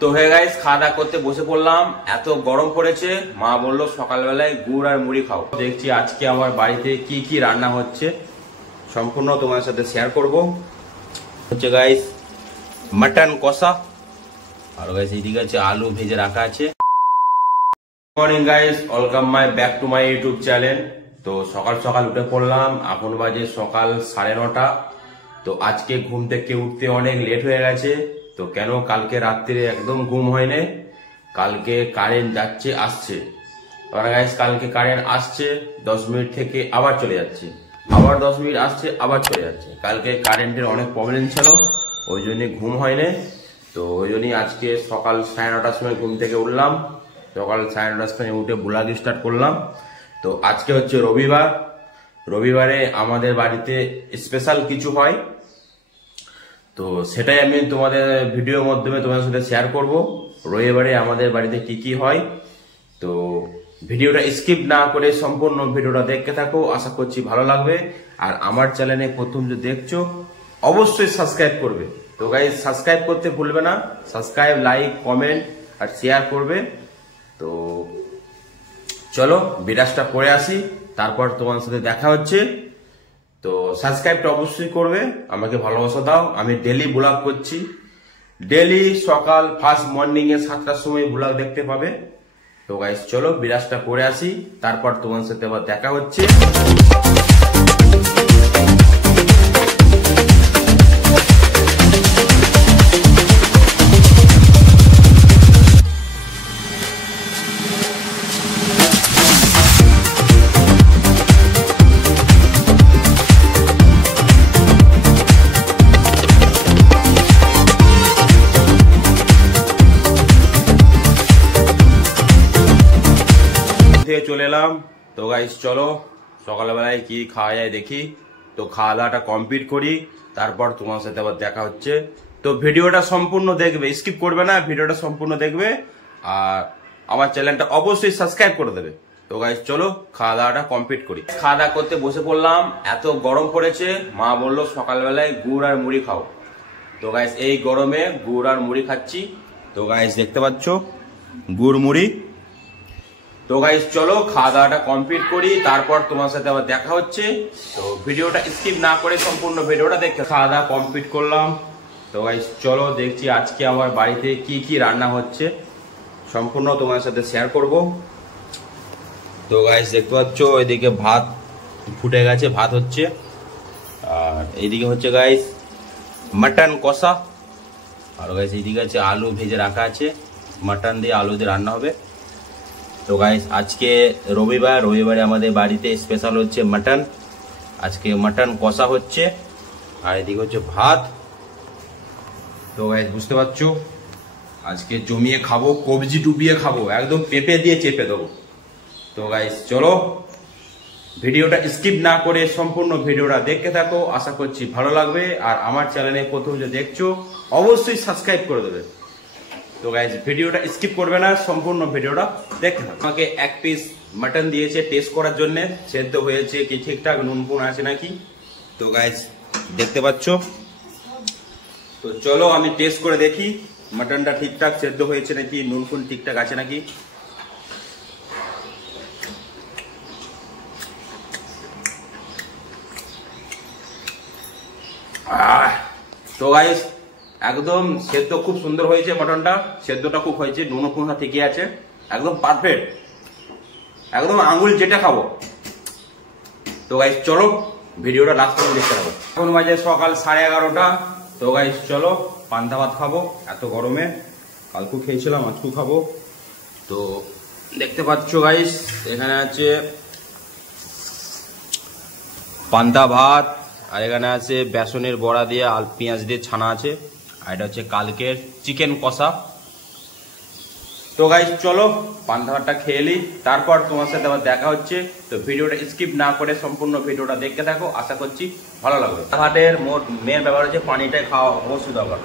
তো hey guys, খাওয়া দাওয়া করতে বসে পড়লাম। এত গরম পড়েছে, মা বললো সকালবেলায় গুড় আর মুড়ি খাও। দেখছি আজকে আমার বাড়িতে কি কি রান্না হচ্ছে সম্পূর্ণ তোমার সাথে শেয়ার করব। হচ্ছে গাইস মাটন কষা, আর গাইস এইদিকে আছে আলু ভেজে রাখা আছে। Morning guys, welcome my back to my YouTube channel. তো সকাল সকাল উঠে পড়লাম, এখন বাজে সকাল 9:30। তো আজকে ঘুম থেকে উঠতে অনেক লেট হয়ে গেছে। তো কেন, কালকে রাত্রিরে একদম ঘুম হয়নি। কালকে কারেন্ট যাচ্ছে আসছে, আর গাইস কালকে কারেন্ট আসছে 10 মিনিট থেকে আবার চলে যাচ্ছে, আবার 10 মিনিট আসছে আবার চলে যাচ্ছে। কালকে কারেন্টের অনেক প্রবলেম ছিল, ওই জন্যই ঘুম হয়নি। তো ওই জন্যই আজকে সকাল 9:30টার সময় ঘুম থেকে উঠলাম। সকাল 9:30টার সময় উঠে ব্লগ স্টার্ট করলাম। তো আজকে হচ্ছে রবিবার। রবিবারে আমাদের বাড়িতে স্পেশাল কিছু হয়, তো সেটাই আমি তোমাদের ভিডিওর মাধ্যমে তোমাদের সাথে শেয়ার করব। রবিবারে আমাদের বাড়িতে কি কি হয়। তো ভিডিওটা স্কিপ না করে সম্পূর্ণ ভিডিওটা দেখতে থাকো, আশা করছি ভালো লাগবে। আর আমার চ্যানেলে প্রথম যে দেখছো অবশ্যই সাবস্ক্রাইব করবে। তো গাইস সাবস্ক্রাইব করতে ভুলবে না, সাবস্ক্রাইব, লাইক, কমেন্ট আর শেয়ার করবে। তো চলো বিরাজটা করে আসি, তারপর তোমার সাথে দেখা হচ্ছে। তো সাবস্ক্রাইবটা অবশ্যই করবে, আমাকে ভালোবাসা দাও। আমি ডেলি ব্লগ করছি, ডেলি সকাল ফার্স্ট মর্নিং এ 7টার সময় ব্লগ দেখতে পাবে। তো গাইস চলো বিরাজটা করে আসি, তারপর তোমার সাথে আবার দেখা হচ্ছে। চলে এলাম। তো গাইস চলো সকালবেলায় কি খাওয়া যায় দেখি। তো খাওয়া দাওয়াটা কমপ্লিট করি, তারপর তোমার সাথে আবার দেখা হচ্ছে। তো ভিডিওটা সম্পূর্ণ দেখবে, স্কিপ করবে না, ভিডিওটা সম্পূর্ণ দেখবে। আর আমার চ্যানেলটা অবশ্যই সাবস্ক্রাইব করে দেবে। তো গাইস চলো খাওয়া দাওয়াটা কমপ্লিট করি। খাওয়া দাওয়া করতে বসে পড়লাম, এত গরম পড়েছে, মা বললো সকালবেলায় গুড় আর মুড়ি খাও। তো গাইস এই গরমে গুড় আর মুড়ি খাচ্ছি। তো গাইস দেখতে পাচ্ছ গুড় মুড়ি। তো গাইস চলো খাওয়া দাওয়াটা কমপ্লিট করি, তারপর তোমার সাথে আবার দেখা হচ্ছে। তো ভিডিওটা স্কিপ না করে সম্পূর্ণ ভিডিওটা দেখে। খাওয়া দাওয়া কমপ্লিট করলাম। তো গাইস চলো দেখছি আজকে আমার বাড়িতে কি কি রান্না হচ্ছে সম্পূর্ণ তোমার সাথে শেয়ার করব। তো গাইস দেখতে পাচ্ছ এদিকে ভাত ফুটে গেছে, ভাত হচ্ছে। আর এইদিকে হচ্ছে গাইস মাটন কষা, আর গাইস এইদিকে আছে আলু ভেজে রাখা আছে, মাটন দিয়ে আলু দিয়ে রান্না হবে। তো গাইস আজকে রবিবার, রবিবারে আমাদের বাড়িতে স্পেশাল হচ্ছে মাটন। আজকে মাটন কষা হচ্ছে, আর এদিকে হচ্ছে ভাত। তো গাইস বুঝতে পারছো আজকে জমিয়ে খাবো, কবজি ডুবিয়ে খাবো, একদম পেঁপে দিয়ে চেপে দেবো। তো গাইস চলো ভিডিওটা স্কিপ না করে সম্পূর্ণ ভিডিওটা দেখতে থাকো, আশা করছি ভালো লাগবে। আর আমার চ্যানেলে প্রথম যে দেখছো অবশ্যই সাবস্ক্রাইব করে দেবে। তো গাইস ভিডিওটা স্কিপ করবে না, সম্পূর্ণ ভিডিওটা দেখতে থাকো। আমাকে 1 পিস মাটন দিয়েছে টেস্ট করার জন্য, সেদ্ধ হয়েছে কি ঠিকঠাক, নুন ফুন আছে নাকি। তো গাইস দেখতে পাচ্ছ। তো চলো আমি টেস্ট করে দেখি মাটনটা ঠিকঠাক সেদ্ধ হয়েছে নাকি, নুন ফুন ঠিকঠাক আছে নাকি। তো গাইস একদম সেদ্ধ খুব সুন্দর হয়েছে, মটনটা সেদ্ধটা খুব হয়েছে, নুন ফুনটা ঠিকই আছে, একদম পারফেক্ট, একদম আঙুল যেটা খাবো। তো গাইস চলো ভিডিওটা লাস্ট পর্যন্ত দেখতে থাকো। এখন বাজে সকাল 11:30। তো গাইস চলো পান্তা ভাত খাবো এত গরমে, কালকেও খেয়েছিলাম আজকেও খাবো। তো দেখতে পাচ্ছ গাইস এখানে আছে পান্তা ভাত, আর এখানে আছে বেসনের বড়া দিয়ে আর পেঁয়াজ দিয়ে ছানা আছে, আর এটা হচ্ছে কালকের চিকেন কষা। তো গাইস চলো পান্তা ভাতটা খেয়ে নিই, তারপর তোমার সাথে আবার দেখা হচ্ছে। তো ভিডিওটা স্কিপ না করে সম্পূর্ণ ভিডিওটা দেখতে থাকো, আশা করছি ভালো লাগবে। ভাতের মোট মেন ব্যাপার হচ্ছে পানিটাই খাওয়া অবশ্যই দরকার।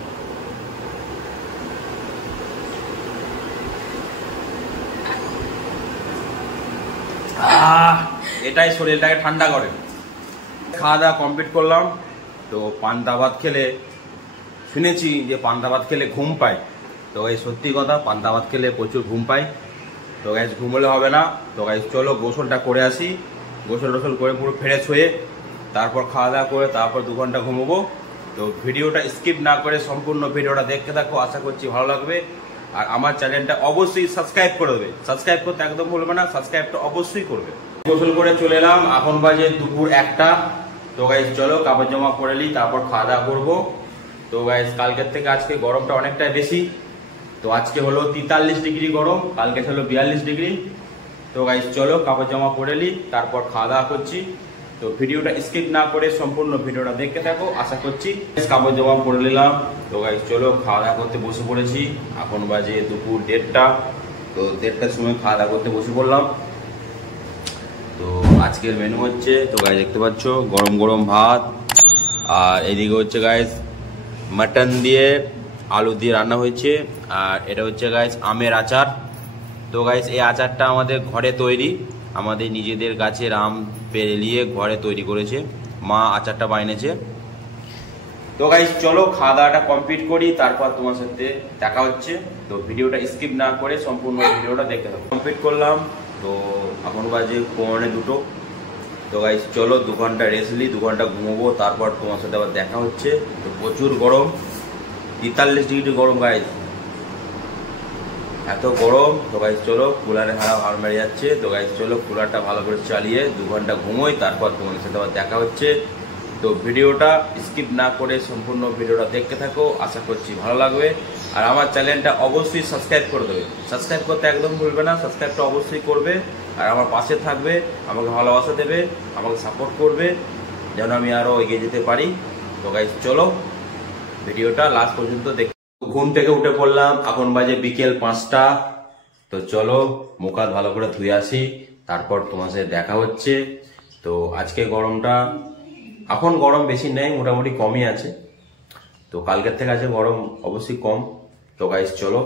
এটাই শরীরটাকে ঠান্ডা করে। খাওয়া দাওয়া কমপ্লিট করলাম। তো পান্তা ভাত খেলে শুনেছি যে পান্তা ভাত খেলে ঘুম পায়। তো গাইস সত্যি কথা, পান্তা ভাত খেলে প্রচুর ঘুম পাই। তো গাইস ঘুমলে হবে না, তো গাইস চলো গোসলটা করে আসি। গোসল টোসল করে পুরো ফ্রেশ হয়ে তারপর খাওয়া দাওয়া করে তারপর 2 ঘন্টা ঘুমোবো। তো ভিডিওটা স্কিপ না করে সম্পূর্ণ ভিডিওটা দেখতে থাকো, আশা করছি ভালো লাগবে। আর আমার চ্যানেলটা অবশ্যই সাবস্ক্রাইব করে দেবে, সাবস্ক্রাইব করতে একদম ভুলবে না, সাবস্ক্রাইবটা অবশ্যই করবে। গোসল করে চলে এলাম, এখন বাজে দুপুর 1টা। তো গাইস চলো কাপড় জামা পরে নিই, তারপর খাওয়া দাওয়া করবো। তো গাইস কালকের থেকে আজকে গরমটা অনেকটাই বেশি। তো আজকে হলো 43 ডিগ্রি গরম, কালকে ছিল 42 ডিগ্রি। তো গাইস চলো কাপড় জামা পরে নিই, তারপর খাওয়া দাওয়া করছি। তো ভিডিওটা স্কিপ না করে সম্পূর্ণ ভিডিওটা দেখতে থাকো, আশা করছি। কাপড় জামা পরে নিলাম। তো গাইস চলো খাওয়া দাওয়া করতে বসে পড়েছি। এখন বাজে দুপুর 1:30। তো 1:30টার সময় খাওয়া দাওয়া করতে বসে পড়লাম। তো আজকের মেনু হচ্ছে, তো গাইস দেখতে পাচ্ছ গরম গরম ভাত, আর এদিকে হচ্ছে গাইস মাটন দিয়ে আলু দিয়ে রান্না হয়েছে। আর এটা হচ্ছে গাইস আমের আচার। তো গাইস এই আচারটা আমাদের ঘরে তৈরি, আমাদের নিজেদের গাছের আম পেরিয়ে ঘরে তৈরি করেছে মা, আচারটা বানিয়েছে। তো গাইস চলো খাওয়া দাওয়াটা কমপ্লিট করি, তারপর তোমার সাথে দেখা হচ্ছে। তো ভিডিওটা স্কিপ না করে সম্পূর্ণ ভিডিওটা দেখতে থাকো। কমপ্লিট করলাম। তো এখন বাজে 1:45। তো গাইস চলো 2 ঘন্টা রেস্ট নিই, 2 ঘন্টা ঘুমোবো, তারপর তোমার সাথে আবার দেখা হচ্ছে। তো প্রচুর গরম, 43 ডিগ্রি গরম গাইস, এত গরম। তো গাইস চলো কুলারে হাওয়া মেরে যাচ্ছে। তো গাইস চলো কুলারটা ভালো করে চালিয়ে 2 ঘন্টা ঘুমোই, তারপর তোমাদের সাথে আবার দেখা হচ্ছে। তো ভিডিওটা স্কিপ না করে সম্পূর্ণ ভিডিওটা দেখতে থাকো, আশা করছি ভালো লাগবে। আর আমার চ্যানেলটা অবশ্যই সাবস্ক্রাইব করে দেবে, সাবস্ক্রাইব করতে একদম ভুলবে না, সাবস্ক্রাইবটা অবশ্যই করবে। আর আমার পাশে থাকবে, আমাকে ভালোবাসা দেবে, আমাকে সাপোর্ট করবে, যেন আমি আরও এগিয়ে যেতে পারি। তো গাইস চলো ভিডিওটা লাস্ট পর্যন্ত দেখে। ঘুম থেকে উঠে পড়লাম, এখন বাজে বিকেল 5টা। তো চলো মুখ হাত ভালো করে ধুয়ে আসি, তারপর তোমার সাথে দেখা হচ্ছে। তো আজকে গরমটা, এখন গরম বেশি নেই, মোটামুটি কমই আছে। তো কালকের থেকে আছে গরম অবশ্যই কম। তো গাইস চলো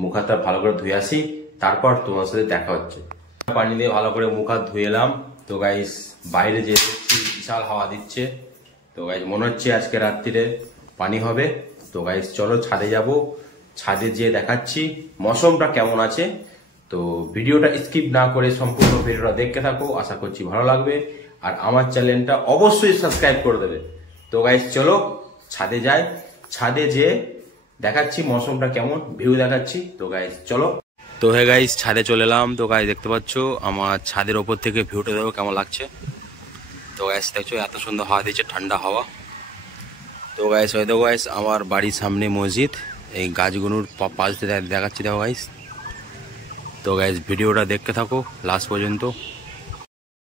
মুখ হাতটা ভালো করে ধুয়ে আসি, তারপর তোমার সাথে দেখা হচ্ছে। পানি দিয়ে ভালো করে মুখ হাত ধুয়ে এলাম। তো গাইস বাইরে যে বিশাল হাওয়া দিচ্ছে। তো গাইস মনে হচ্ছে আজকে রাত্রিরে পানি হবে। তো গাইস চলো ছাদে যাব, ছাদে যেয়ে দেখাচ্ছি মৌসুমটা কেমন আছে। তো ভিডিওটা স্কিপ না করে সম্পূর্ণ ভিডিওটা দেখতে থাকো, আশা করছি ভালো লাগবে। আর আমার চ্যানেলটা অবশ্যই সাবস্ক্রাইব করে দেবে। তো গাইস চলো ছাদে যাই, ছাদে যেয়ে দেখাচ্ছি মৌসুমটা কেমন, ভিউ দেখাচ্ছি। তো গাইস চলো। তো হে গাইস ছাদে চলে এলাম। তো গাইস দেখতে পাচ্ছ আমার ছাদের ওপর থেকে ভিউটা দেখো কেমন লাগছে। তো গাইস দেখছো এত সুন্দর হাওয়া দিচ্ছে, ঠান্ডা হাওয়া। তো গাইস ওই দেখো গাইস আমার বাড়ির সামনে মসজিদ, এই গাছগুলোর পাশ দিয়ে দেখাচ্ছি দেখো গাইস। তো গাইস ভিডিওটা দেখতে থাকো লাস্ট পর্যন্ত।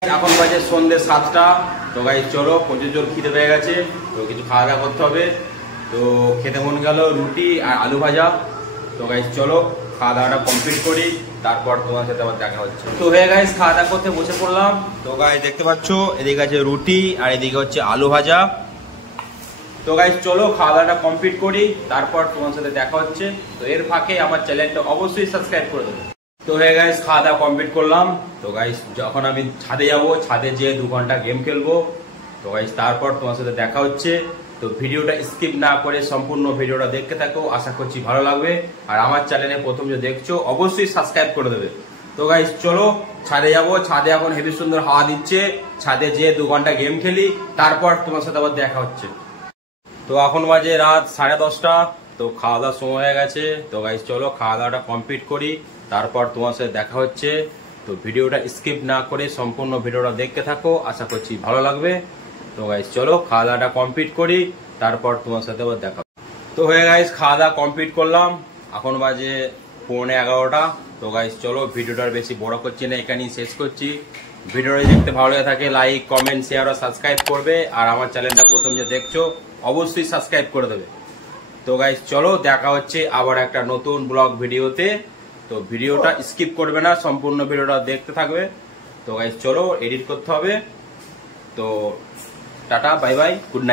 এখন বাজে সন্ধ্যে 7টা। তো গাইস চলো প্রচুর জোর খিদে পেয়ে গেছে, তো কিছু খাওয়া দাওয়া করতে হবে। তো খেতে মন গেল রুটি আর আলু ভাজা। তো গাইস চলো খাওয়া দাওয়াটা কমপ্লিট করি, তারপর তোমার সাথে আবার দেখা হচ্ছে। তো হয়ে গাইস খাওয়া দাওয়া করতে বসে পড়লাম। তো গাইস দেখতে পাচ্ছ এদিকে আছে রুটি আর এদিকে হচ্ছে আলু ভাজা। তো গাইস চলো খাওয়া দাওয়াটা কমপ্লিট করি, তারপর তোমার সাথে দেখা হচ্ছে। তো এর ফাঁকে আমার চ্যানেলটা অবশ্যই সাবস্ক্রাইব করে দেবে। তো হয়ে গাইস খাওয়া দাওয়া কমপ্লিট করলাম। তো গাইস যখন আমি ছাদে যাব, ছাদে যেয়ে 2 ঘন্টা গেম খেলবো। তো গাইস তারপর তোমার সাথে দেখা হচ্ছে। তো ভিডিওটা স্কিপ না করে সম্পূর্ণ ভিডিওটা দেখতে থাকো, আশা করছি ভালো লাগবে। আর আমার চ্যানেলে প্রথম যে দেখছো অবশ্যই সাবস্ক্রাইব করে দেবে। তো গাইস চলো ছাদে যাব, ছাদে এখন হেভি সুন্দর হাওয়া দিচ্ছে, ছাদে যেয়ে 2 ঘন্টা গেম খেলি, তারপর তোমার সাথে আবার দেখা হচ্ছে। তো এখন বাজে রাত 10:30। তো খাওয়া দাওয়ার সময় হয়ে গেছে। তো গাইস চলো খাওয়া দাওয়াটা কমপ্লিট করি, তারপর তোমার সাথে দেখা হচ্ছে। তো ভিডিওটা স্কিপ না করে সম্পূর্ণ ভিডিওটা দেখতে থাকো, আশা করছি ভালো লাগবে। তো গাইস চলো খাওয়া দাওয়াটা কমপ্লিট করি, তারপর তোমার সাথে আবার দেখা। তো হয়ে গাইস খাওয়া দাওয়া কমপ্লিট করলাম, এখন বাজে 11:45। তো গাইস চলো ভিডিওটার বেশি বড় করছি না, এখানেই শেষ করছি। ভিডিওটা দেখতে ভালো লেগে থাকে লাইক কমেন্ট শেয়ার আর সাবস্ক্রাইব করবে। আর আমার চ্যানেলটা প্রথম যে দেখছো অবশ্যই সাবস্ক্রাইব করে দেবে। তো গাইস চলো দেখা হচ্ছে আবার একটা নতুন ব্লগ ভিডিওতে। তো ভিডিওটা স্কিপ করবে না, সম্পূর্ণ ভিডিওটা দেখতে থাকবে। তো গাইস চলো এডিট করতে হবে। তো tata bye bye, good night.